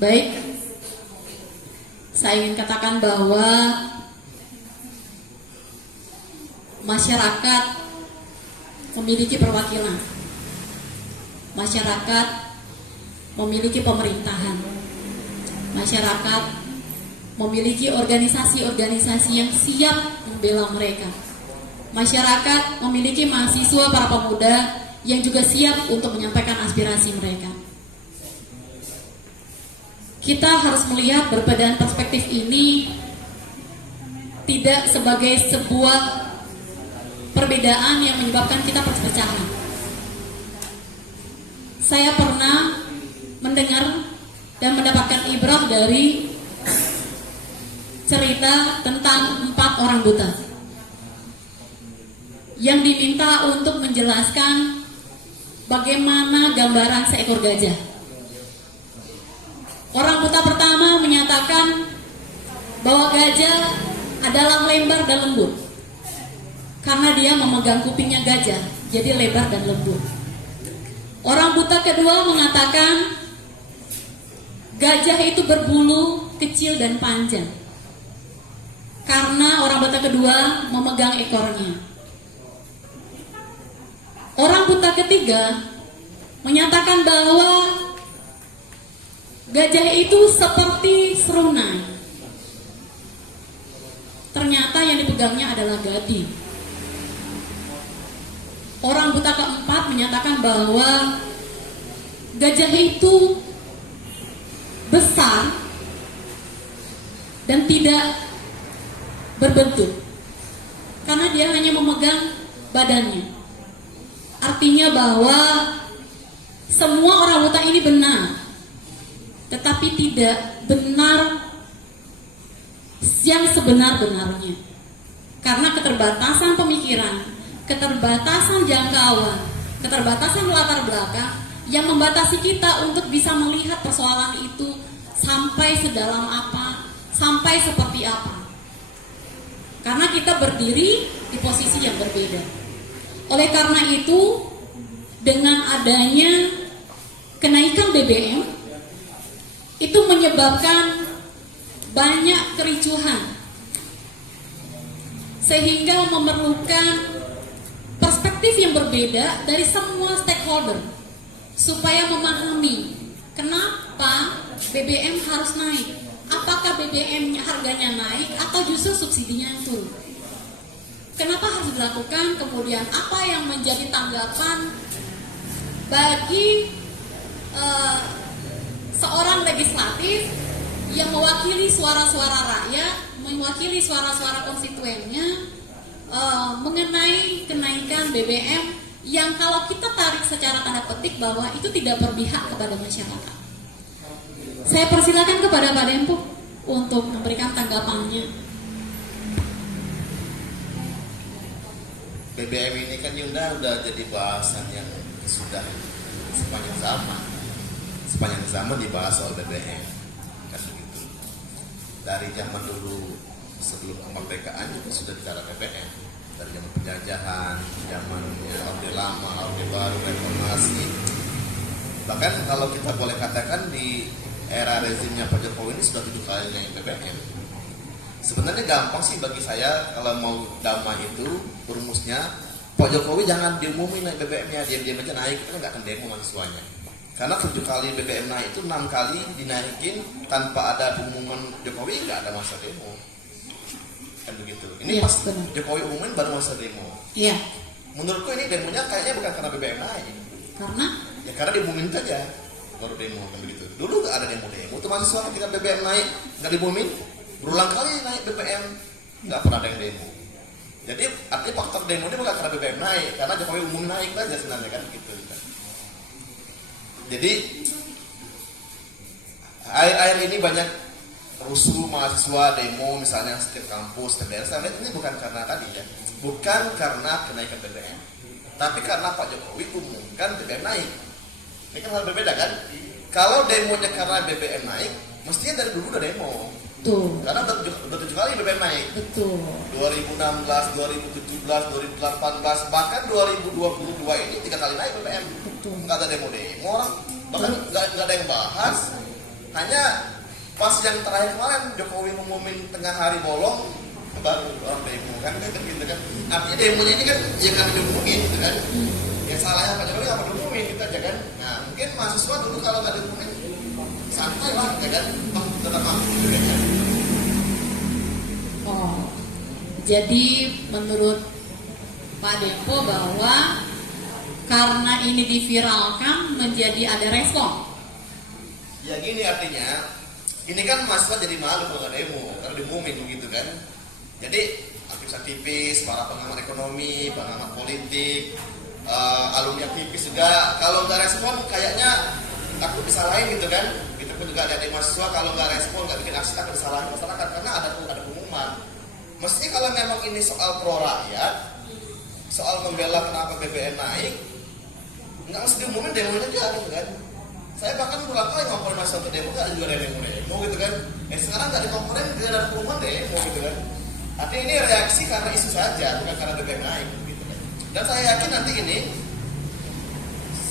Baik, saya ingin katakan bahwa masyarakat memiliki perwakilan, masyarakat memiliki pemerintahan, masyarakat memiliki organisasi-organisasi yang siap membela mereka, masyarakat memiliki mahasiswa, para pemuda yang juga siap untuk menyampaikan aspirasi mereka. Kita harus melihat perbedaan perspektif ini tidak sebagai sebuah perbedaan yang menyebabkan kita perpecahan. Saya pernah mendengar dan mendapatkan ibrah dari cerita tentang 4 orang buta yang diminta untuk menjelaskan bagaimana gambaran seekor gajah. Orang buta pertama menyatakan bahwa gajah adalah lebar dan lembut karena dia memegang kupingnya gajah, jadi lebar dan lembut. Orang buta kedua mengatakan gajah itu berbulu kecil dan panjang karena orang buta kedua memegang ekornya. Orang buta ketiga menyatakan bahwa gajah itu seperti serunai. Ternyata yang dipegangnya adalah gadi. Orang buta keempat menyatakan bahwa gajah itu besar dan tidak berbentuk karena dia hanya memegang badannya. Artinya bahwa semua orang buta ini benar, tetapi tidak benar yang sebenar-benarnya. Karena keterbatasan pemikiran, keterbatasan jangkauan, keterbatasan latar belakang yang membatasi kita untuk bisa melihat persoalan itu sampai sedalam apa, sampai seperti apa. Karena kita berdiri di posisi yang berbeda. Oleh karena itu, dengan adanya kenaikan BBM, itu menyebabkan banyak kericuhan, sehingga memerlukan perspektif yang berbeda dari semua stakeholder supaya memahami kenapa BBM harus naik. Apakah BBM harganya naik atau justru subsidinya yang turun? Kenapa harus dilakukan? Kemudian apa yang menjadi tanggapan bagi seorang legislatif yang mewakili suara-suara rakyat, mewakili suara-suara konstituennya mengenai kenaikan BBM yang kalau kita tarik secara tanda petik bahwa itu tidak berpihak kepada masyarakat. Saya persilakan kepada Pak Dempo untuk memberikan tanggapannya. BBM ini kan Yunda udah jadi bahasan yang sudah sepanjang zaman dibahas soal BBM kan begitu. Dari zaman dulu sebelum kemerdekaan juga sudah bicara BBM, dari zaman penjajahan, zamannya Orde Lama, Orde Baru, Reformasi. Bahkan kalau kita boleh katakan di era rezimnya Pak Jokowi ini sudah 7 kali naik BBM. Sebenarnya gampang sih bagi saya kalau mau damai itu rumusnya Pak Jokowi jangan diumumin naik BBM-nya, diam-diam aja naik, kita nggak akan demo mahasiswanya. Karena 7 kali BBM naik itu 6 kali dinaikin tanpa ada pengumuman Jokowi, nggak ada masa demo. Kan begitu. Ini pas Jokowi umumin baru masa demo. Iya. Menurutku ini demonya kayaknya bukan karena BBM naik. Karena? Ya karena diumumin saja baru demo kan begitu. Dulu nggak ada demo-demo. Itu mahasiswa ketika BBM naik nggak diumumin. Berulang kali naik BBM, nggak pernah ada yang demo. Jadi artinya faktor demo ini bukan karena BBM naik, karena Jokowi umum naik aja sebenarnya kan gitu. Jadi akhir-akhir ini banyak rusuh mahasiswa demo misalnya setiap kampus, setiap daerah. Saya lihat ini bukan karena tadi ya, bukan karena kenaikan BBM, tapi karena Pak Jokowi umumkan BBM naik. Ini kan hal berbeda kan? Kalau demonya karena BBM naik, mestinya dari dulu udah demo. Betul. Karena udah 7 kali BBM naik. Betul. 2016, 2017, 2018, bahkan 2022 ini 3 kali naik BBM. Betul. Nggak ada demo-demo orang, bahkan nggak ada yang bahas. Hanya pas yang terakhir kemarin Jokowi ngumumin tengah hari bolong baru orang demo kan gitu kan. Artinya demonya ini kan ya kami diumumin gitu kan. Ya salahnya Pak Jokowi apa diumumin gitu aja kan. Nah mungkin mahasiswa dulu kalau nggak diumumin santai lah ya kan, tetap mampu juga kan. Oh, jadi menurut Pak Depo bahwa karena ini diviralkan menjadi ada respon. Ya gini artinya, ini kan mahasiswa jadi malu kalau nggak demo, karena diumumin gitu kan. Jadi aktivis-aktivis, para pengamat ekonomi, pengamat politik, alumni aktivis juga, kalau nggak respon kayaknya aku disalahin gitu kan. Itu pun juga ada mahasiswa kalau nggak respon, nggak bikin aksi akan disalahin masyarakat karena ada pengumuman. Mesti kalau memang ini soal pro rakyat, soal membela kenapa BBM naik, nggak mesti diumumin demonya aja gitu kan. Saya bahkan berulang kali ngomongin masalah ke demo, nggak juga ada demo gitu kan. Sekarang nggak dikomponen, tidak ada pengumuman demo gitu kan. Artinya ini reaksi karena isu saja, bukan karena BBM naik gitu kan. Dan saya yakin nanti ini,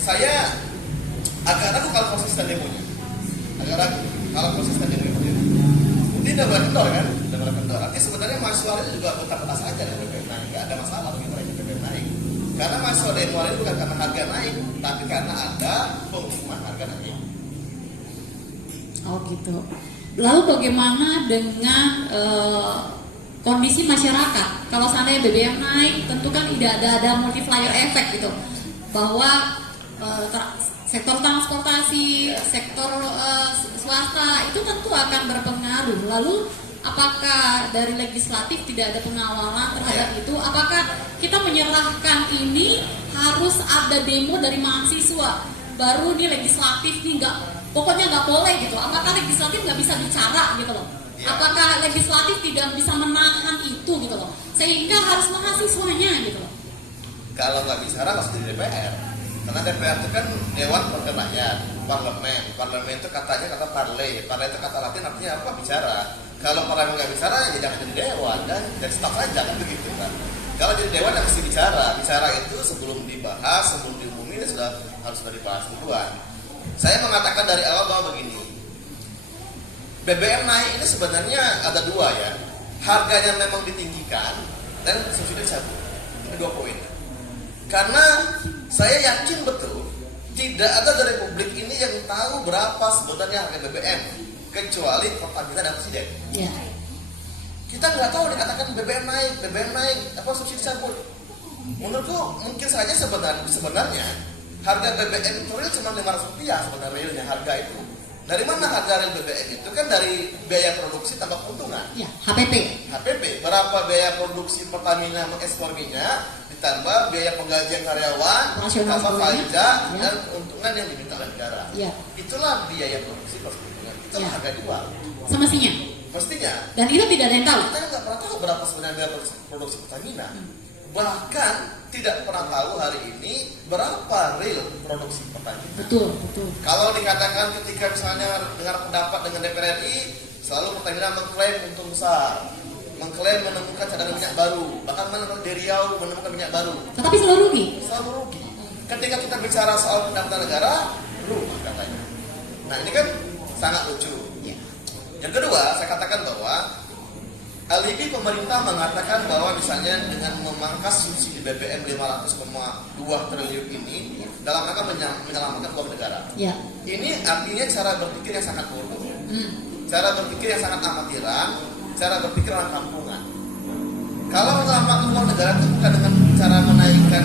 saya agak ragu kalau konsisten demonya. Agak ragu kalau konsisten demonya. Ini udah mulai kendor kan? Udah mulai kendor. Artinya sebenarnya mahasiswa itu juga betah-betah saja dengan BBM naik, nggak ada masalah bagi mereka BBM naik. Karena mahasiswa demo ini bukan karena harga naik, tapi karena ada pengumuman harga naik. Oh gitu. Lalu bagaimana dengan kondisi masyarakat? Kalau seandainya BBM naik, tentu kan tidak ada multiplier effect gitu, bahwa sektor transportasi, sektor swasta itu tentu akan berpengaruh. Lalu apakah dari legislatif tidak ada pengawalan terhadap itu? Apakah kita menyerahkan ini harus ada demo dari mahasiswa baru nih legislatif nih pokoknya nggak boleh gitu? Apakah legislatif nggak bisa bicara gitu loh? Apakah legislatif tidak bisa menahan itu gitu loh? Sehingga harus mahasiswanya gitu loh. Kalau nggak bicara harus di DPR. Karena DPR itu kan Dewan Perwakilan Rakyat, parlemen. Parlemen itu katanya kata parle. Parle itu kata Latin artinya apa? Bicara. Kalau parlemen nggak bicara ya jangan jadi dewan dan stop saja kan begitu kan. Kalau jadi dewan ya mesti bicara. Bicara itu sebelum dibahas, sebelum diumumin harus dibahas duluan. Saya mengatakan dari awal bahwa begini. BBM naik ini sebenarnya ada dua ya. Harganya memang ditinggikan dan subsidi dicabut. Ini dua poin. Karena saya yakin betul tidak ada dari publik ini yang tahu berapa sebenarnya harga BBM kecuali Pertamina dan Presiden. Ya. Kita nggak tahu dikatakan BBM naik, apa subsidi cabut. Menurutku mungkin saja sebenarnya harga BBM itu real cuma Rp500 sebenarnya realnya harga itu. Dari mana harga real BBM itu? Kan dari biaya produksi tambah keuntungan. Ya, HPP. Berapa biaya produksi Pertamina mengekspor minyak ditambah biaya penggajian karyawan, tambah pajak dan keuntungan yang diminta oleh negara. Ya. Itulah biaya produksi plus keuntungan. Itulah harga jual. Semestinya. Mestinya. Dan itu tidak ada yang tahu. Kita nggak pernah tahu berapa sebenarnya biaya produksi Pertamina. Bahkan tidak pernah tahu hari ini berapa real produksi Pertamina. Betul. Kalau dikatakan ketika misalnya dengar pendapat dengan DPR RI, selalu Pertamina mengklaim untung besar, mengklaim menemukan cadangan minyak baru, bahkan di Riau menemukan minyak baru. Tetapi selalu rugi. Selalu rugi. Ketika kita bicara soal pendapatan negara, rugi katanya. Nah ini kan sangat lucu. Ya. Yang kedua, saya katakan bahwa alibi pemerintah mengatakan bahwa misalnya dengan memangkas subsidi BBM 500,2 triliun ini dalam rangka menyelamatkan uang negara. Ya. Ini artinya cara berpikir yang sangat bodoh, cara berpikir yang sangat amatiran, cara berpikir orang kampungan. Kalau menyelamatkan uang negara itu bukan dengan cara menaikkan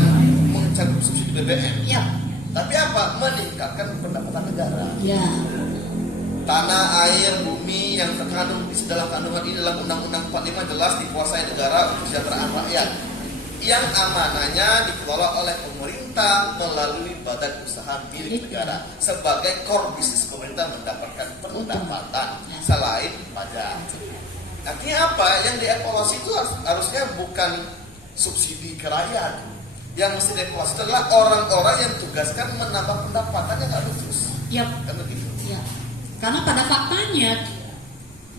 mencabut subsidi BBM, Ya. tapi apa? Meningkatkan pendapatan negara. Ya. Tanah, air, bumi yang terkandung di dalam kandungan ini dalam Undang-Undang 45 jelas dikuasai negara untuk kesejahteraan rakyat yang amanahnya dikelola oleh pemerintah melalui badan usaha milik negara sebagai core bisnis pemerintah mendapatkan pendapatan selain pajak. Artinya apa? Yang dievaluasi itu harusnya bukan subsidi ke rakyat. Yang mesti dievaluasi adalah orang-orang yang tugaskan menambah pendapatan yang nggak becus. Yap. Kan begitu. Ya. Karena pada faktanya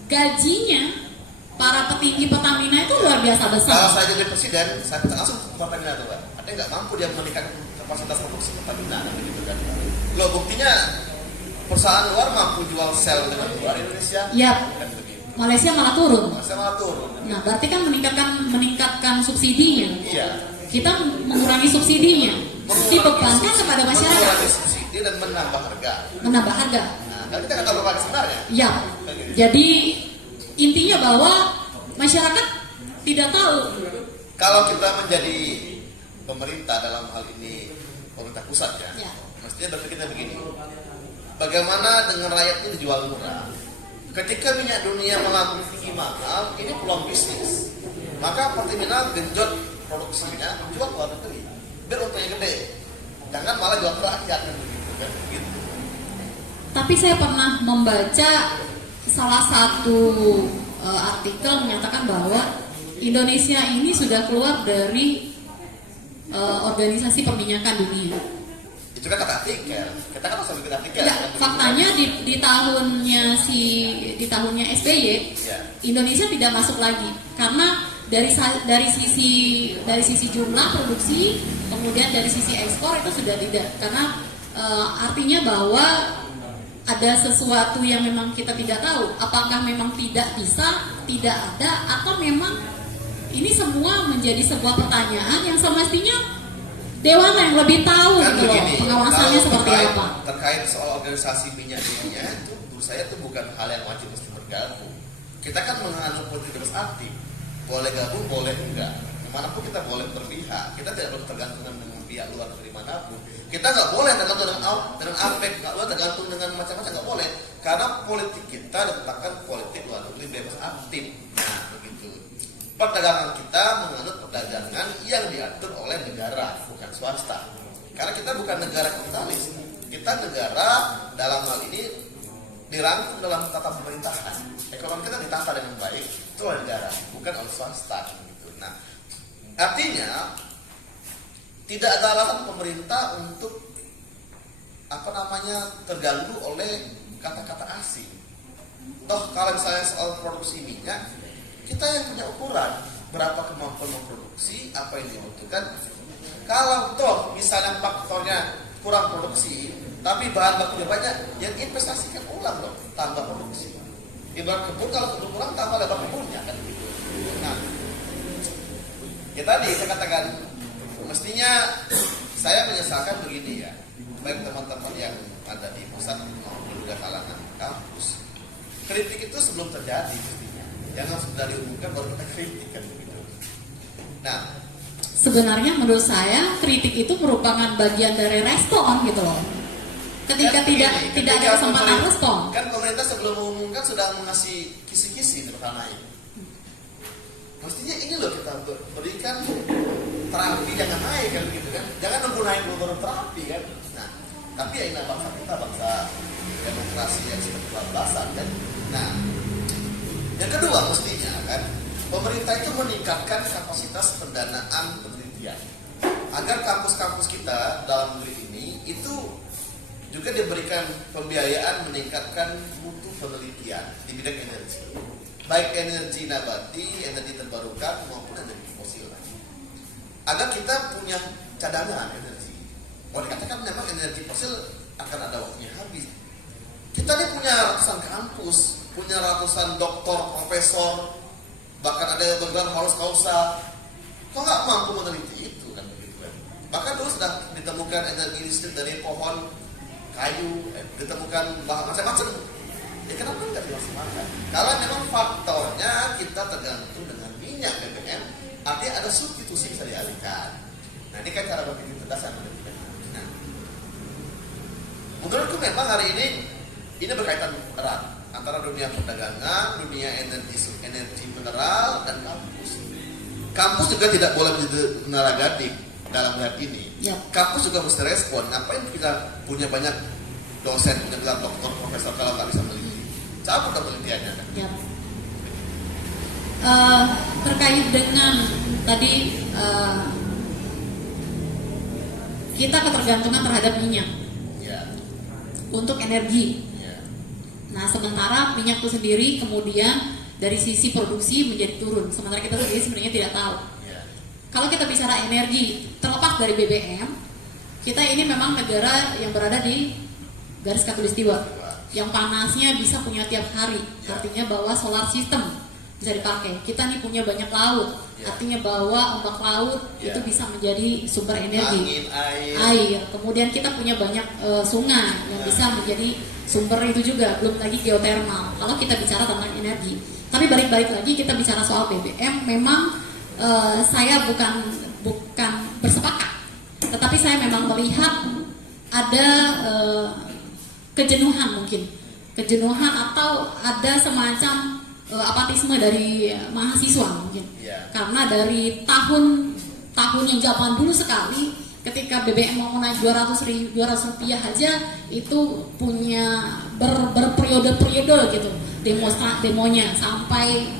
gajinya para petinggi Pertamina itu luar biasa besar. Kalau saya jadi presiden, saya langsung ke Pertamina tuh kan. Artinya nggak mampu dia meningkatkan kapasitas produksi Pertamina, gitu kan. Loh buktinya perusahaan luar mampu jual sel dengan luar Indonesia. Ya, Kan begitu. Malaysia malah turun. Masa malah turun. Nah, berarti kan meningkatkan subsidinya. Iya. Kita mengurangi subsidinya, dibebankan kepada masyarakat, mengurangi subsidi dan menambah harga. menambah harga. Nah, kan kita nggak tahu berapa sebenarnya. Ya, jadi intinya bahwa masyarakat tidak tahu. Kalau kita menjadi pemerintah dalam hal ini pemerintah pusat ya, Ya. mestinya berpikirnya begini. Bagaimana dengan rakyat itu dijual murah? Ketika minyak dunia melambung tinggi mahal, ini peluang bisnis. Maka Pertamina genjot produksinya jual ke luar negeri, biar untungnya gede. Jangan malah jual ke rakyat kan begitu. Tapi saya pernah membaca salah satu artikel menyatakan bahwa Indonesia ini sudah keluar dari organisasi perminyakan dunia. Itu kan kata artikel. Kita kan harus bikin artikel. Ya, kan? faktanya di tahunnya SBY, Ya. Indonesia tidak masuk lagi karena dari sisi jumlah produksi, kemudian dari sisi ekspor itu sudah tidak, karena artinya bahwa ada sesuatu yang memang kita tidak tahu, apakah memang tidak bisa, tidak ada, atau memang ini semua menjadi sebuah pertanyaan yang semestinya Dewana yang lebih tahu Kan gitu loh, begini, pengawasannya kalau seperti apa. terkait soal organisasi minyak dunia itu menurut saya itu bukan hal yang wajib mesti bergabung. Kita kan menganut politik bebas aktif, boleh gabung boleh enggak, kemanapun kita boleh berpihak, kita tidak boleh tergantung dengan pihak luar negeri manapun. Kita nggak boleh tergantung dengan APEC, nggak boleh tergantung dengan macam-macam, nggak boleh, karena politik kita ditetapkan politik luar negeri bebas aktif. Nah begitu. Perdagangan kita menganut perdagangan yang diatur oleh negara, bukan swasta. Karena kita bukan negara kapitalis, kita negara dalam hal ini dirangkum dalam tata pemerintahan. Ekonomi kita ditata dengan baik itu oleh negara, bukan oleh swasta. Gitu. Nah, artinya tidak ada alasan pemerintah untuk terganggu oleh kata-kata asing. Toh kalau misalnya soal produksi minyak, kita yang punya ukuran berapa kemampuan memproduksi, apa yang dibutuhkan. Kalau toh misalnya faktornya kurang produksi, tapi bahan bakunya banyak, yang investasikan ulang dong, tambah produksi. Ibarat kebun, kalau kebun kurang tambah lebar kebunnya kan gitu. Nah, ya tadi saya katakan mestinya saya menyesalkan begini ya, baik teman-teman yang ada di pusat maupun juga kalangan kampus. Kritik itu sebelum terjadi mestinya. Jangan sudah diumumkan baru kita kritik kan begitu. Nah, sebenarnya menurut saya kritik itu merupakan bagian dari respon gitu loh. Ketika tidak ada kesempatan respon. Kan pemerintah sebelum mengumumkan sudah mengasih kisi-kisi terkait. Mestinya ini loh kita berikan terapi, jangan naik kan gitu kan. Jangan nunggu naik baru terapi kan. Nah, tapi ya ini bangsa kita bangsa demokrasi yang sudah kebablasan kan. Nah, yang kedua mestinya kan pemerintah itu meningkatkan kapasitas pendanaan penelitian agar kampus-kampus kita dalam negeri ini itu juga diberikan pembiayaan meningkatkan mutu penelitian di bidang energi, baik energi nabati, energi terbarukan maupun energi fosil, agar kita punya cadangan energi. Kalau dikatakan memang energi fosil akan ada waktunya habis. Kita ini punya ratusan kampus, punya ratusan doktor, profesor, bahkan ada yang bergelar honoris causa. Kok nggak mampu meneliti itu kan begitu kan? Bahkan dulu sudah ditemukan energi listrik dari pohon, kayu, ditemukan bahan macam-macam. Ya kenapa nggak dilaksanakan? Kalau memang faktornya kita tergantung dengan minyak BBM, artinya ada substitusi bisa dialihkan. Nah ini kan cara berpikir cerdas yang ada. Nah, menurutku memang hari ini berkaitan erat antara dunia perdagangan, dunia energi mineral, dan kampus. Kampus juga tidak boleh menjadi menara gading dalam hal ini. Ya. Kampus juga mesti respon. Ngapain kita punya banyak dosen, punya gelar doktor, profesor kalau nggak bisa meneliti? Cabut dong penelitiannya kan? Ya. Terkait dengan tadi kita ketergantungan terhadap minyak Ya. untuk energi. Ya. Nah, sementara minyak itu sendiri kemudian dari sisi produksi menjadi turun, sementara kita sendiri sebenarnya tidak tahu. Ya. Kalau kita bicara energi, terlepas dari BBM, kita ini memang negara yang berada di garis khatulistiwa, yang panasnya bisa punya tiap hari, artinya bahwa solar system bisa dipakai. Kita nih punya banyak laut, artinya bahwa ombak laut itu bisa menjadi sumber energi. Angin, air. Kemudian kita punya banyak sungai yang bisa menjadi sumber itu juga, belum lagi geotermal. Kalau kita bicara tentang energi, tapi balik lagi kita bicara soal BBM, memang saya bukan bersepakat, tetapi saya memang melihat ada kejenuhan atau ada semacam apatisme dari mahasiswa mungkin, karena dari tahun yang zaman dulu sekali, ketika BBM mau naik 200 rupiah aja itu punya berperiode gitu demonya sampai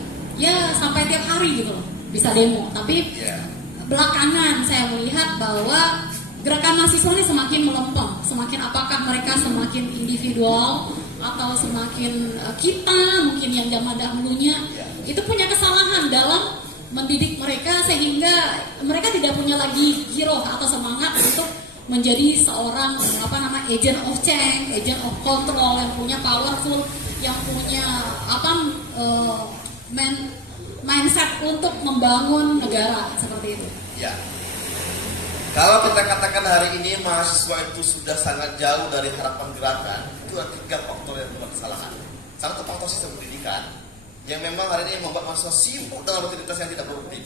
tiap hari gitu loh bisa demo. Tapi belakangan saya melihat bahwa gerakan mahasiswa ini semakin melempem, semakin apakah mereka semakin individual atau semakin kita mungkin yang zaman dahulunya itu punya kesalahan dalam mendidik mereka, sehingga mereka tidak punya lagi giroh atau semangat untuk menjadi seorang agent of change, agent of control, yang punya powerful, yang punya mindset untuk membangun negara seperti itu. Ya. Kalau kita katakan hari ini mahasiswa itu sudah sangat jauh dari harapan gerakan, itu ada 3 faktor yang membuat kesalahan. Satu, faktor sistem pendidikan yang memang hari ini membuat mahasiswa sibuk dengan rutinitas yang tidak produktif.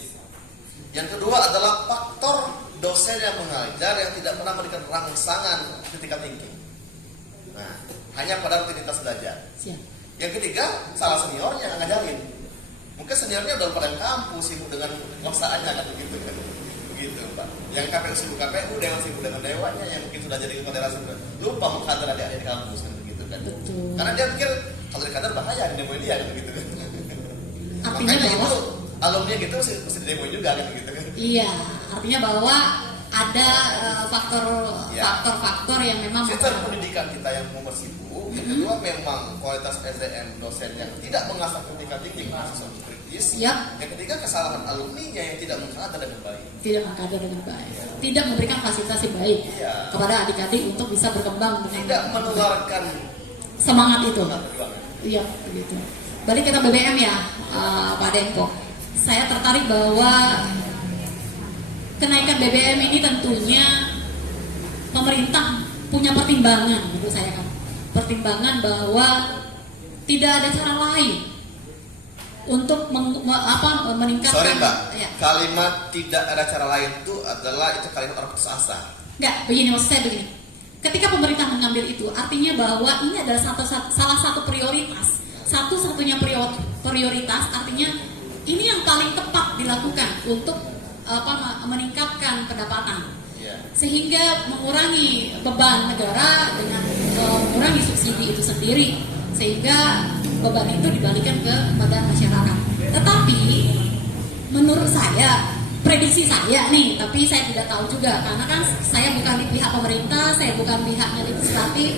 Yang kedua adalah faktor dosen yang mengajar yang tidak pernah memberikan rangsangan ketika tinggi. Nah, hanya pada rutinitas belajar. Yang ketiga, salah seniornya yang ngajarin. Mungkin seniornya udah pada kampus, sibuk dengan kekuasaannya kan begitu kan. Begitu, Pak. Yang KPU sibuk KPU, dengan sibuk dengan dewanya yang mungkin sudah jadi kepala daerah, lupa mengkader adik-adik di kampus kan begitu kan. Betul. Karena dia pikir kalau dikader bahaya demoin dia kan begitu kan. Artinya makanya bahwa, itu alumni gitu mesti demoin juga kan begitu kan. Iya, artinya bahwa ada faktor-faktor yang memang sistem pendidikan kita yang nomor sibuk. Yang kedua memang kualitas SDM dosen yang tidak mengasah ketika tinggi mahasiswa kritis. Yang ketiga kesalahan alumninya yang tidak mengkader dengan baik. Tidak memberikan fasilitasi baik kepada adik-adik untuk bisa berkembang dengan tidak menularkan semangat itu. Iya, begitu. Balik kita BBM ya, Pak Denko. Saya tertarik bahwa kenaikan BBM ini tentunya pemerintah punya pertimbangan, menurut saya kan. Pertimbangan bahwa tidak ada cara lain untuk meningkatkan. Sorry Mbak, kalimat tidak ada cara lain itu adalah kalimat orang putus asa. Enggak, maksud saya begini. Ketika pemerintah mengambil itu, artinya bahwa ini adalah salah satu prioritas, satu-satunya prioritas, artinya ini yang paling tepat dilakukan untuk meningkatkan pendapatan, sehingga mengurangi beban negara dengan mengurangi subsidi itu sendiri, sehingga beban itu dibalikan kepada masyarakat. Tetapi menurut saya, prediksi saya nih, tapi saya tidak tahu juga karena kan saya bukan di pihak pemerintah, saya bukan pihaknya legislatif.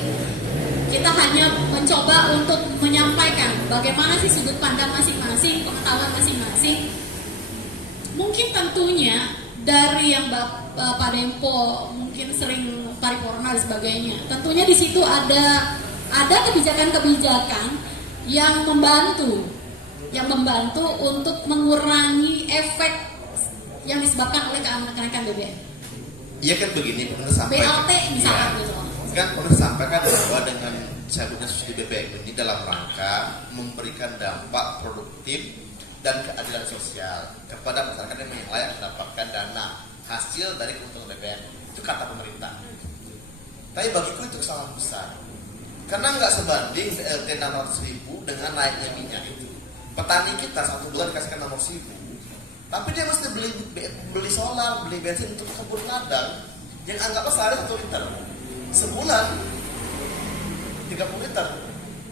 Kita hanya mencoba untuk menyampaikan bagaimana sih sudut pandang masing-masing, pengetahuan masing-masing. Mungkin tentunya dari yang Pak Dempo mungkin sering paripurna dan sebagainya. Tentunya di situ ada kebijakan-kebijakan yang membantu untuk mengurangi efek yang disebabkan oleh kenaikan BBM. Iya kan begini, pernah sampai BLT misalkan gitu. Kan pernah sampaikan bahwa dengan cabutnya subsidi BBM ini dalam rangka memberikan dampak produktif dan keadilan sosial kepada masyarakat yang layak mendapatkan dana hasil dari keuntungan BBM. Itu kata pemerintah. Tapi bagiku itu kesalahan besar. Karena nggak sebanding BLT 600.000 dengan naiknya minyak itu. Petani kita 1 bulan dikasihkan 600.000, tapi dia mesti beli solar, beli bensin untuk kebun ladang yang anggapnya sehari 1 liter, sebulan 30 liter,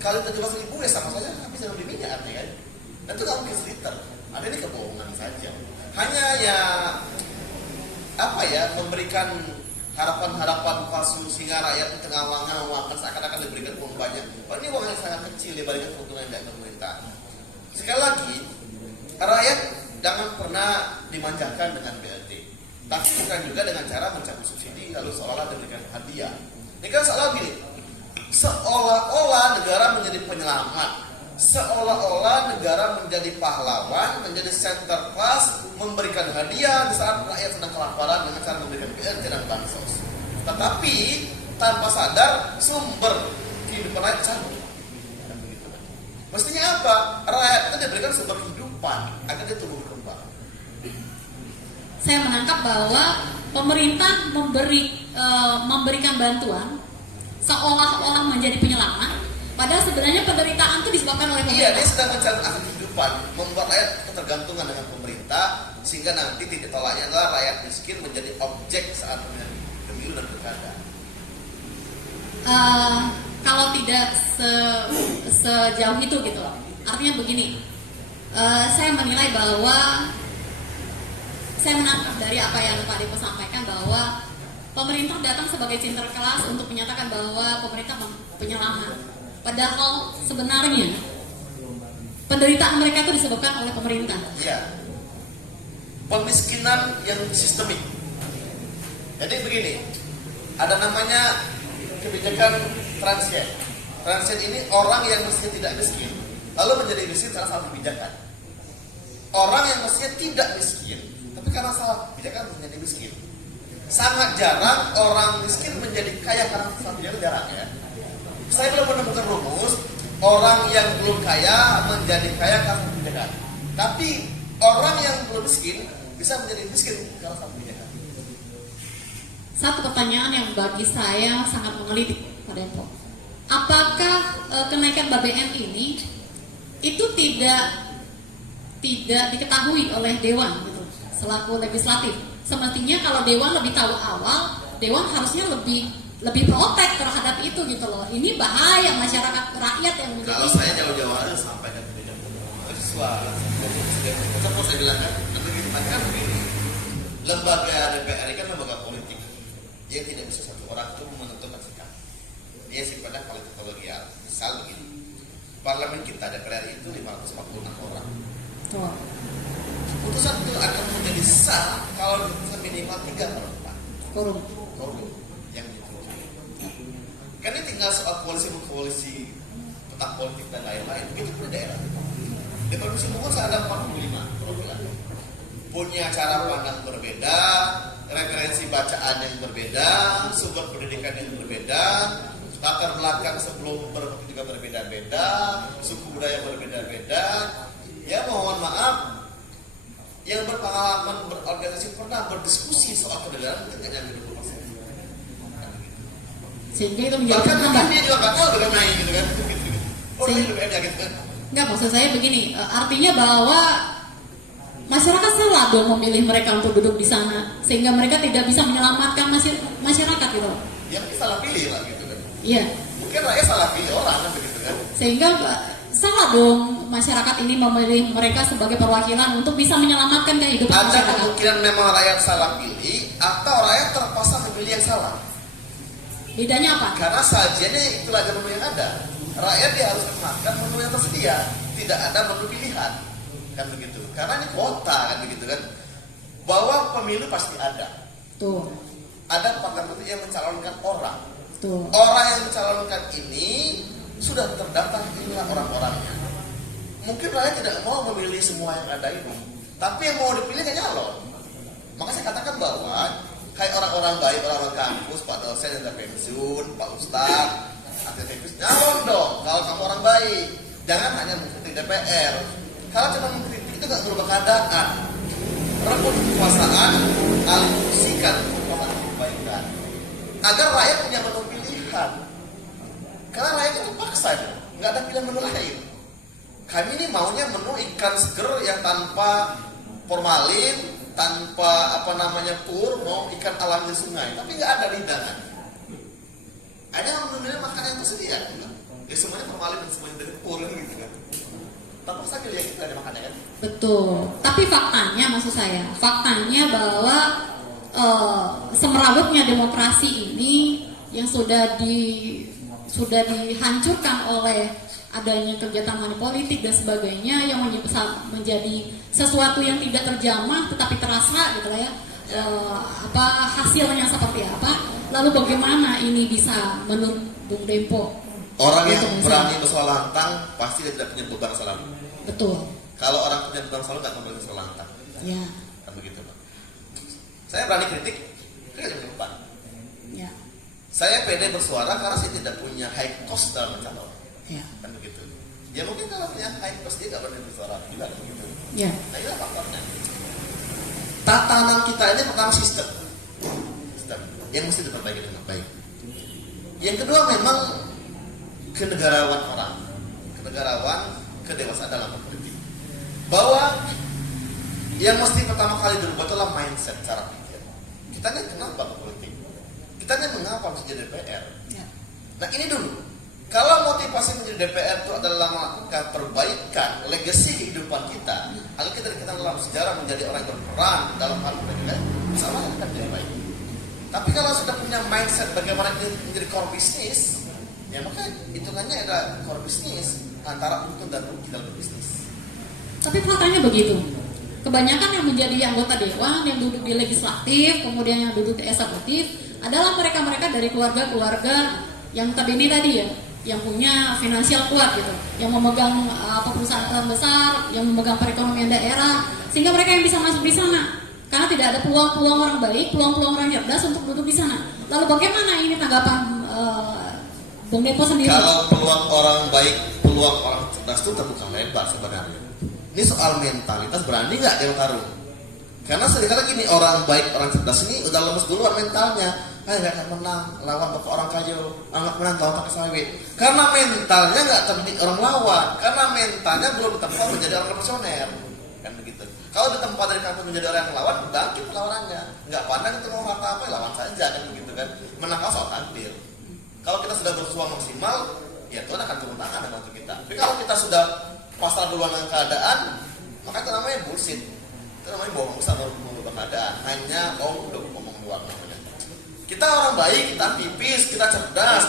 kali 17.000 ya sama saja habis dengan beli minyak artinya kan. Dan itu nggak mungkin 1 liter. Ada ini kebohongan saja. Hanya memberikan harapan-harapan palsu sehingga rakyat di tengah ngawang seakan-akan diberikan uang banyak. Ini uang yang sangat kecil dibandingkan keuntungan dari pemerintah. Sekali lagi, rakyat jangan pernah dimanjakan dengan BLT, tapi bukan juga dengan cara mencabut subsidi lalu seolah diberikan hadiah. Ini kan soal gini, seolah-olah negara menjadi penyelamat, seolah-olah negara menjadi pahlawan, menjadi center class, memberikan hadiah di saat rakyat sedang kelaparan dengan cara memberikan BLT dan bansos. Tetapi tanpa sadar sumber kehidupan rakyat cabut. Mestinya apa? Rakyat itu diberikan sumber kehidupan agar dia tumbuh kembang. Saya menangkap bahwa pemerintah memberikan bantuan seolah-olah menjadi penyelamat, padahal sebenarnya penderitaan itu disebabkan oleh pemerintah. Iya, dia sedang mencari akses kehidupan, membuat rakyat ketergantungan dengan pemerintah, sehingga nanti titik tolaknya adalah rakyat miskin menjadi objek saat pemilu dan pilkada. Kalau tidak sejauh itu gitu loh. Artinya begini, saya menilai bahwa saya menangkap dari apa yang Pak Depo sampaikan bahwa pemerintah datang sebagai sinterklas untuk menyatakan bahwa pemerintah penyelamat. Padahal sebenarnya penderitaan mereka itu disebabkan oleh pemerintah. Iya. Pemiskinan yang sistemik. Jadi begini, ada namanya kebijakan transien. Transien ini orang yang mestinya tidak miskin, lalu menjadi miskin karena salah kebijakan. Orang yang mestinya tidak miskin, tapi karena salah kebijakan menjadi miskin. Sangat jarang orang miskin menjadi kaya karena salah kebijakan, jarang ya. Saya belum menemukan rumus orang yang belum kaya menjadi kaya karena kebijakan. Tapi orang yang belum miskin bisa menjadi miskin karena salah kebijakan. Satu pertanyaan yang bagi saya sangat menggelitik, Pak Depo. Apakah kenaikan BBM ini itu tidak diketahui oleh Dewan gitu, selaku legislatif? Semestinya kalau Dewan lebih tahu awal, Dewan harusnya lebih protek terhadap itu gitu loh. Ini bahaya masyarakat rakyat yang menjadi. Kalau saya jauh-jauh hari sampaikan kebijakan mahasiswa, tetap saya bilang kan, kan begini, lembaga DPR ini kan lembaga politik, dia tidak bisa satu orang itu menentukan sikap. Dia sifatnya politik kolegial. Misal begini, parlemen kita DPR itu 546 orang. Tuh. Putusan itu akan menjadi sah kalau minimal 3/4 Korum yang menyetujui. Kan ini tinggal soal koalisi peta politik dan lain-lain. Begitu pun daerah. Di Provinsi Bogor ada 45 program. Punya cara pandang berbeda, referensi bacaan yang berbeda, sumber pendidikan yang berbeda, latar belakang sebelum juga berbeda-beda, suku budaya berbeda-beda. Ya mohon maaf, yang berpengalaman berorganisasi pernah berdiskusi soal kenegaraan tidak nyampe 20%. Sehingga itu menjadi bahkan tambah. dia juga nggak tahu dengan naik gitu kan. Oh ini BBM ya gitu kan. Enggak, maksud saya begini, artinya bahwa masyarakat salah dong memilih mereka untuk duduk di sana, sehingga mereka tidak bisa menyelamatkan masyarakat gitu. Ya salah pilih lah gitu kan. Iya. Mungkin rakyat salah pilih orang kan begitu kan. Sehingga salah dong masyarakat ini memilih mereka sebagai perwakilan untuk bisa menyelamatkan kehidupan Ada masyarakat. kemungkinan memang rakyat salah pilih atau rakyat terpaksa memilih yang salah. Bedanya apa? Karena sajiannya itulah menu yang ada. Rakyat dia harus makan menu yang tersedia, tidak ada menu pilihan kan begitu. Karena ini kota kan begitu kan. Bahwa pemilu pasti ada. Tuh. Ada partai politik yang mencalonkan orang. Tuh. Orang yang mencalonkan ini sudah terdaftar, inilah orang-orangnya. Mungkin rakyat tidak mau memilih semua yang ada itu, tapi yang mau dipilih kan nyalon. Maka saya katakan bahwa kayak orang-orang baik, orang-orang kampus, Pak dosen yang udah pensiun, Pak Ustadz, aktivis, nyalon dong kalau kamu orang baik. Jangan hanya mengkritik DPR. Kalau cuma mengkritik itu nggak berubah keadaan. Rebut kekuasaan, alih fungsikan kekuasaan kebaikan, agar rakyat punya menu pilihan. Karena rakyat itu paksa, nggak ada pilihan menu lain. Kami ini maunya menu ikan seger yang tanpa formalin, tanpa pur, mau ikan alami sungai, tapi nggak ada hidangan. Ada menu makanan yang tersedia, ya semuanya formalin dan semuanya dari pur gitu kan. Tapi saya pilih yang kita ada makannya kan. Betul. Tapi faktanya, maksud saya, faktanya bahwa semerawutnya demokrasi ini yang sudah dihancurkan oleh adanya kegiatan politik dan sebagainya yang menjadi sesuatu yang tidak terjamah tetapi terasa gitu ya. Hasilnya seperti apa? Lalu bagaimana ini bisa Bung Dempo. Orang yang Untuk berani misalnya. bersuara lantang pasti dia tidak punya beban masa lalu. Betul. Kalau orang punya beban masa lalu nggak mau bersuara lantang. Ya. Kan begitu, Pak. Saya berani kritik, kritik ke depan. Ya. Saya pede bersuara karena saya tidak punya high cost dalam mencalon. Ya. Kan begitu. Ya mungkin kalau punya high cost dia nggak berani bersuara juga kan begitu. Ya. Nah inilah faktornya. Tatanan kita ini pertama sistem yang mesti diperbaiki dengan baik. Yang kedua memang kenegarawan orang, kedewasaan dalam berpolitik. Bahwa yang mesti pertama kali dirubah adalah mindset, cara pikir. Kita ini kenapa berpolitik? Kita ini mengapa mesti jadi DPR? Ya. Nah ini dulu. Kalau motivasi menjadi DPR itu adalah melakukan perbaikan legasi kehidupan kita, agar kita dikenal dalam sejarah menjadi orang yang berperan dalam hal perbaikan, sama akan jadi baik. Tapi kalau sudah punya mindset bagaimana ini menjadi core bisnis, ya maka hitungannya adalah core bisnis antara untung dan rugi dalam bisnis. Tapi faktanya begitu. Kebanyakan yang menjadi anggota dewan, yang duduk di legislatif, kemudian yang duduk di eksekutif, adalah mereka-mereka dari keluarga-keluarga yang notabene tadi ya, yang punya finansial kuat gitu, yang memegang perusahaan besar, yang memegang perekonomian daerah, sehingga mereka yang bisa masuk di sana. Karena tidak ada peluang-peluang orang baik, peluang-peluang orang cerdas untuk duduk di sana. Lalu bagaimana ini tanggapan Bung Dempo sendiri? Kalau peluang orang baik, peluang orang cerdas itu terbuka lebar sebenarnya. Ini soal mentalitas, berani nggak dia bertarung? Karena seringkali gini, orang baik, orang cerdas ini udah lemes duluan mentalnya. Nggak akan menang lawan bapak orang kaya, nggak menang lawan pakai sawit. Karena mentalnya nggak terdidik orang lawan, karena mentalnya belum ditempa menjadi orang profesional, kan begitu. Kalau ditempa dari kampung menjadi orang yang lawan, bangkit lawanannya. Nggak pandang itu mau harta apa, lawan saja kan begitu kan. Menang soal takdir. Kalau kita sudah berjuang maksimal, ya Tuhan akan turun tangan dan bantu kita. Tapi kalau kita sudah pasrah duluan dengan keadaan, maka itu namanya bullshit. Itu namanya bohong besar mengubah keadaan. Hanya ngomong doang namanya. Kita orang baik, kita aktivis, kita cerdas,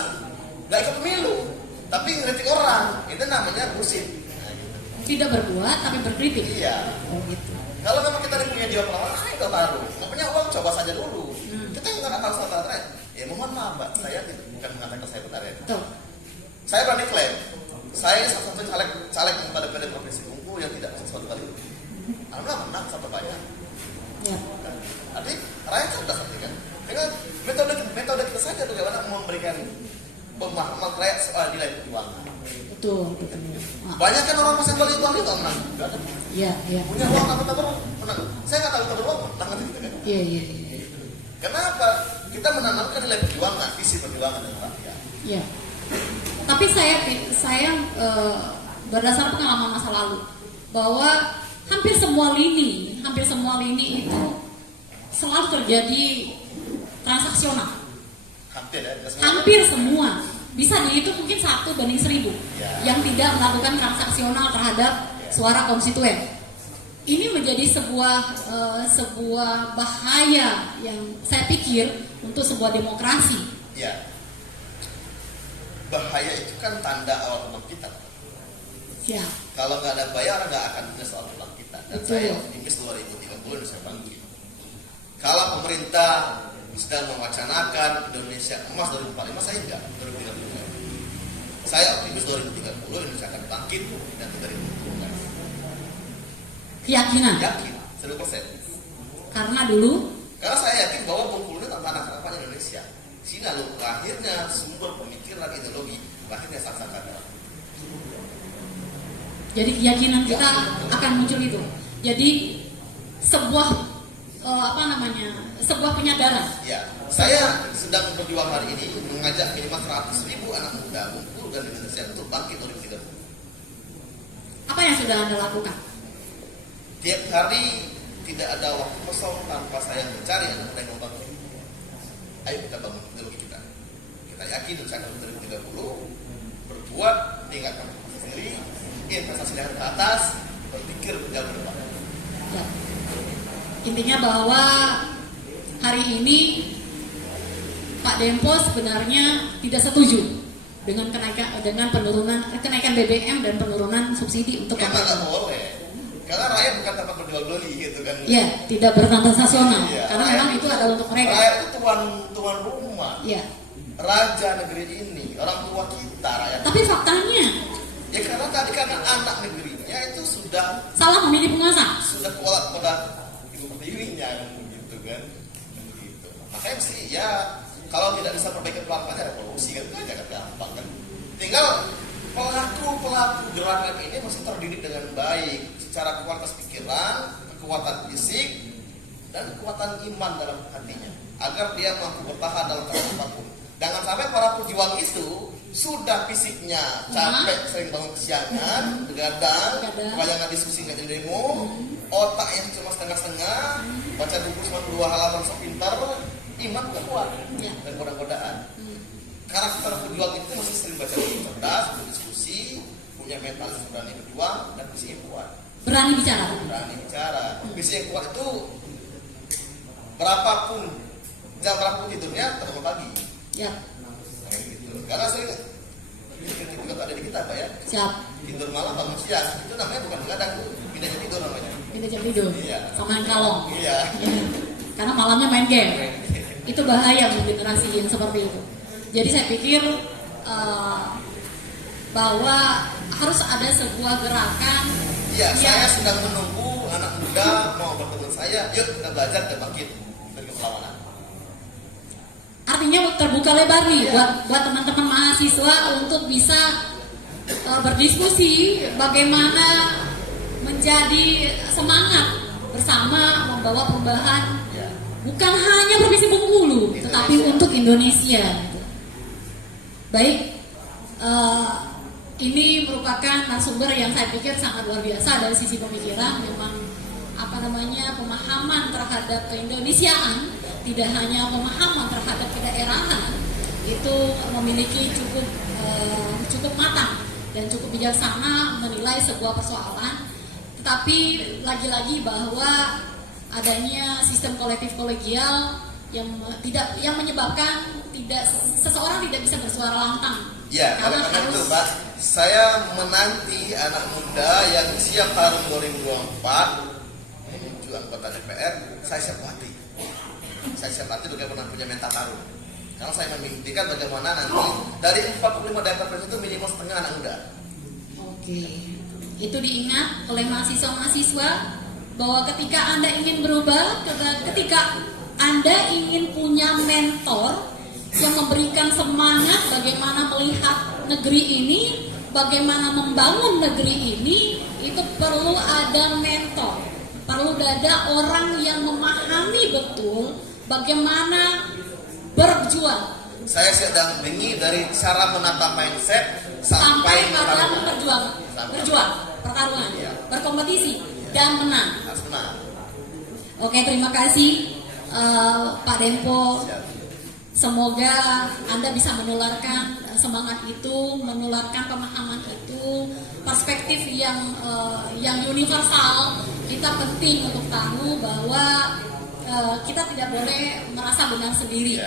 nggak ikut pemilu, tapi ngeritik orang, itu namanya bullshit. Nah, gitu. Tidak berbuat tapi berkritik. Iya. Oh gitu. Kalau memang kita punya jiwa perlawanan, ayo taruh. Nggak punya uang, coba saja dulu. Kita nggak tahu soal tren. Ya mohon maaf, Mbak, saya bukan mengatakan saya benar ya. Betul. Saya berani klaim, saya salah satu caleg pada PD Provinsi Bengkulu yang tidak sesuatu kali itu. Alhamdulillah menang sampai banyak. Ya. Artinya rakyat cerdas artinya kan. Dengan metode kita saja bagaimana memberikan pemahaman rakyat soal nilai perjuangan. Betul. Banyak kan orang masih balik uang juga menang. Iya. Punya uang atau menang. Saya nggak tahu itu uang menang gitu kan. Iya. Kenapa? Kita menanamkan nilai perjuangan, visi perjuangan dengan rakyat. Iya. Tapi saya berdasar pengalaman masa lalu bahwa hampir semua lini itu selalu terjadi transaksional. Hampir semua. Bisa dihitung mungkin 1:1000 yang tidak melakukan transaksional terhadap suara konstituen. Ini menjadi sebuah bahaya yang saya pikir untuk sebuah demokrasi. Ya. Bahaya itu kan tanda awal kebangkitan. Ya. Kalau nggak ada bayar nggak akan ada soal kebangkitan. Dan Betul. saya optimis 2030 Indonesia bangkit. Kalau pemerintah sedang mewacanakan Indonesia emas 2045, saya enggak 2030. Saya optimis 2030 Indonesia akan bangkit dan dari lingkungan. Keyakinan. Yakin 100%. Karena saya yakin bahwa Bengkulu ini tanpa anak-anak Indonesia. Sini lalu lahirnya sumber pemikiran ideologi, lahirnya Saksakada. Jadi keyakinan kita akan muncul itu. Jadi sebuah sebuah penyadaran. Ya, saya sedang berjuang hari ini mengajak minimal 100.000 anak muda Bengkulu dan Indonesia untuk bangkit 2030. Apa yang sudah Anda lakukan? Tiap hari tidak ada waktu kosong tanpa saya mencari anak muda yang bangkit. Ayo kita bangun ideologi kita. Kita yakin Indonesia akan 2030 berbuat, tingkatkan sendiri, investasi dengan ke atas, berpikir jauh ke depan. Ya. Intinya bahwa hari ini Pak Dempo sebenarnya tidak setuju dengan kenaikan BBM dan penurunan subsidi untuk Emang nggak boleh, karena rakyat bukan tempat berjual beli gitu kan. Ya, tidak bertransaksional. Iya, karena memang itu adalah untuk mereka. Rakyat itu tuan rumah. Iya. Raja negeri ini, orang tua kita, rakyat. Tapi faktanya Ya karena anak negerinya itu sudah salah memilih penguasa. kuat pada ibu pertiwinya gitu kan. Gitu. Makanya sih ya kalau tidak bisa perbaiki pelan-pelan ya revolusi kan, itu aja kan gampang kan. Tinggal pelaku gerakan ini mesti terdidik dengan baik secara kualitas pikiran, kekuatan fisik, dan kekuatan iman dalam hatinya agar dia mampu bertahan dalam keadaan apapun. Jangan sampai para pejuang itu sudah fisiknya capek, sering bangun kesiangan, begadang, kebanyakan diskusi nggak jadi demo, otaknya cuma setengah-setengah, baca buku cuma 2 halaman sepintar, iman nggak kuat dan godaan-godaan. Karakter pejuang itu masih sering baca buku cerdas, berdiskusi, punya mental berani berjuang dan visi yang kuat. Berani bicara. Visi yang kuat itu berapapun jam berapapun tidurnya terbangun pagi. Ya. Gitu. Karena sering kritik ada di kita Pak ya. Siap. Tidur malam bangun siang itu namanya bukan begadang, pindahnya tidur namanya. Pindah jam tidur. Iya. Sama main kalong. Iya. Karena malamnya main game. Itu bahaya untuk generasi yang seperti itu. Jadi saya pikir bahwa harus ada sebuah gerakan. Iya, saya sedang menunggu anak muda mau bertemu saya. Yuk kita belajar dan bangkit dari perlawanan. Artinya terbuka lebar nih buat teman-teman mahasiswa untuk bisa berdiskusi bagaimana menjadi semangat bersama membawa perubahan bukan hanya Provinsi Bengkulu tetapi untuk Indonesia. Baik, ini merupakan narasumber yang saya pikir sangat luar biasa dari sisi pemikiran. Memang pemahaman terhadap keindonesiaan, tidak hanya pemahaman terhadap kedaerahan, itu memiliki cukup matang dan cukup bijaksana menilai sebuah persoalan. Tetapi lagi-lagi bahwa adanya sistem kolektif kolegial yang menyebabkan seseorang tidak bisa bersuara lantang. Ya, karena itu Pak, saya menanti anak muda yang siap tahun 2024 menuju anggota DPR, saya siap hati. Saya siap hati bagaimana punya mental tarung. Karena saya memimpikan bagaimana nanti dari 45 DPR itu minimal setengah anak muda. Oke, itu diingat oleh mahasiswa-mahasiswa bahwa ketika Anda ingin berubah, ketika Anda ingin punya mentor yang memberikan semangat bagaimana melihat negeri ini, bagaimana membangun negeri ini, itu perlu ada mentor, perlu ada orang yang memahami betul bagaimana berjuang. Saya sedang bingi dari cara menata mindset sampai pada berjuang, pertarungan, berkompetisi dan menang. Harus menang. Oke, terima kasih Pak Dempo. Semoga Anda bisa menularkan semangat itu, menularkan pemahaman itu, perspektif yang universal. Kita penting untuk tahu bahwa kita tidak boleh merasa benar sendiri.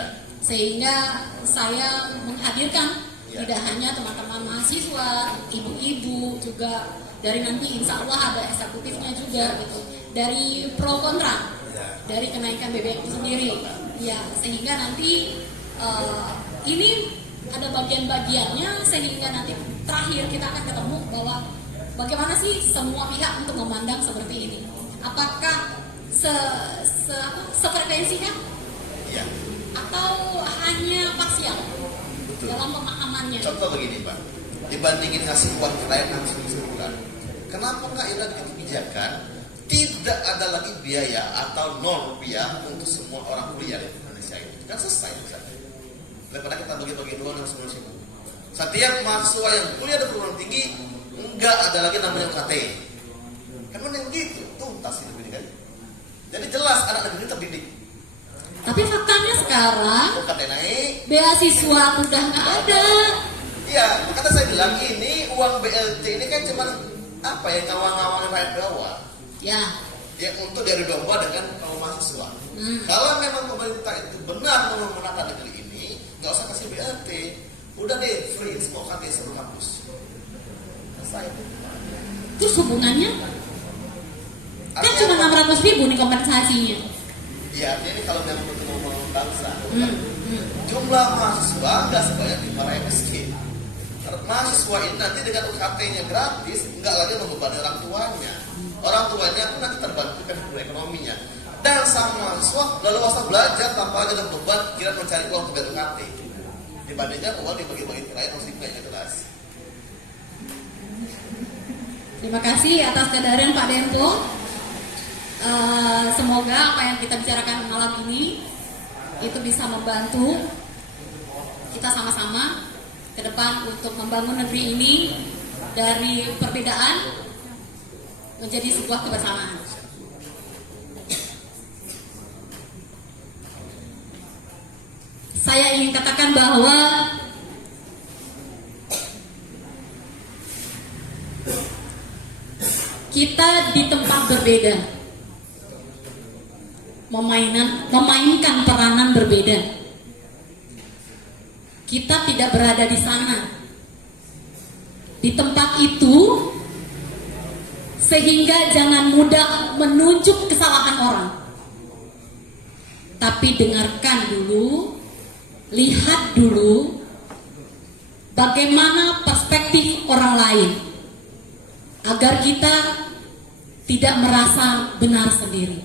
Sehingga saya menghadirkan tidak hanya teman-teman mahasiswa, ibu-ibu juga, dari nanti insya Allah ada eksekutifnya juga gitu, dari pro kontra, dari kenaikan BBM itu sendiri. Ya, sehingga nanti ini ada bagian-bagiannya, sehingga nanti terakhir kita akan ketemu bahwa bagaimana sih semua pihak untuk memandang seperti ini. Apakah sefrekuensinya? Ya. Atau hanya parsial? Betul. Dalam pemahamannya. Contoh begini Pak, dibandingin ngasih uang ke rakyat langsung sebulan, kenapa nggak ada kebijakan tidak ada lagi biaya atau 0 rupiah untuk semua orang kuliah di Indonesia ini? Kan selesai misalnya. Daripada kita bagi-bagi uang dengan semua ribu. Setiap mahasiswa yang kuliah di perguruan tinggi nggak ada lagi namanya UKT. Kan yang gitu, tuntas itu ini kan. Jadi jelas anak negeri terdidik. Tapi faktanya sekarang UKT naik, beasiswa udah nggak ada. Iya, makanya saya bilang ini uang BLT ini kan cuma apa ya, ngawang-ngawangin rakyat bawah. Ya, untuk diadu domba dengan kaum mahasiswa. Kalau memang pemerintah itu benar mau menata negeri ini, nggak usah kasih BLT, udah deh free semua UKT seluruh kampus. Selesai. Terus hubungannya? Kan cuma 600.000 nih kompensasinya. Iya, ini kalau memang untuk membangun bangsa, jumlah mahasiswa nggak sebanyak di para MSK. mahasiswa ini nanti dengan UKT-nya gratis, nggak lagi membebani orang tuanya. Orang tuanya pun nanti terbantukan ekonominya. Dan sang mahasiswa lalu masa belajar tanpa ada beban kira mencari uang untuk UKT. Dibandingkan uang dibagi-bagi ke rakyat harus dibayar jelas. Terima kasih atas kesadaran Pak Dempo. Semoga apa yang kita bicarakan malam ini itu bisa membantu kita sama-sama ke depan untuk membangun negeri ini dari perbedaan menjadi sebuah kebersamaan. Saya ingin katakan bahwa kita di tempat berbeda, memainkan peranan berbeda. Kita tidak berada di sana, di tempat itu, sehingga jangan mudah menunjuk kesalahan orang. Tapi dengarkan dulu, lihat dulu bagaimana perspektif orang lain, agar kita tidak merasa benar sendiri.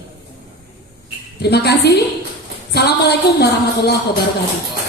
Terima kasih. Assalamualaikum warahmatullahi wabarakatuh.